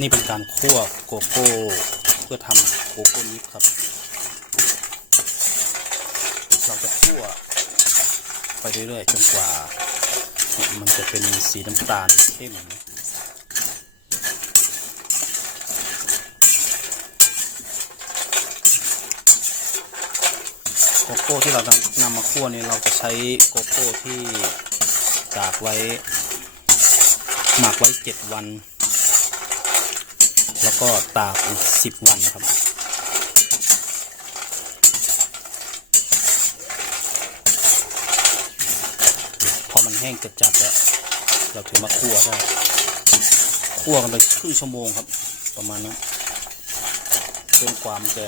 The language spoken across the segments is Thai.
นี่เป็นการคั่วโกโก้เพื่อทำโกโก้นิฟครับ เราจะคั่วไปเรื่อยๆจนกว่า มันจะเป็นสีน้ำตาลเข้มนะโกโก้ที่เรานำมาคั่วนี่เราจะใช้โกโก้ที่ตากไว้ หมักไว้เจ็ดวัน แล้วก็ตากอีกสิบวันครับ พอมันแห้งจัดจัดแล้ว เราถึงมาคั่วได้ คั่วกันไปครึ่งชั่วโมงครับ ประมาณนั้นจนความนจะ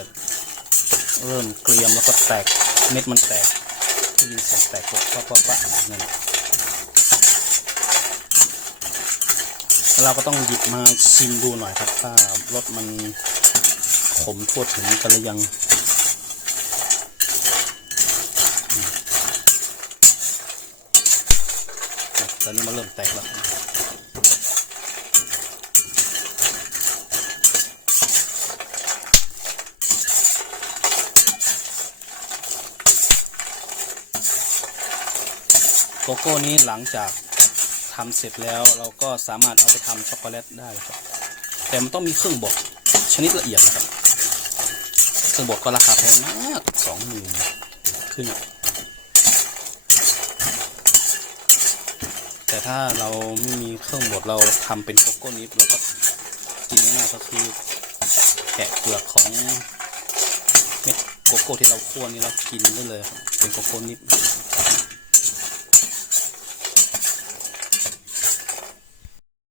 เริ่มเกรียมแล้วก็แตก เม็ดมันแตกได้ยินเสียงแตกปะปะปะปะนั่นแหละแล้ว เราก็ต้องหยิบมาชิมดูหน่อยครับว่ารสมันขมทั่วถึงกันหรือยังตอนนี้มันเริ่มแตกแล้วโกโก้นี้หลังจาก ทำเสร็จแล้วเราก็สามารถเอาไปทำช็อกโกแลตได้ครับ แต่มันต้องมีเครื่องบดชนิดละเอียดนะครับ เครื่องบดก็ราคาแพงมากสองหมื่นขึ้นแต่ถ้าเราไม่มีเครื่องบดเราทำเป็นโกโก้นิฟเราก็กินง่ายๆก็คือแกะเปลือกของเม็ดโกโก้ที่เราคั่วนี่เรากินได้เลยเป็นโกโก้นิฟ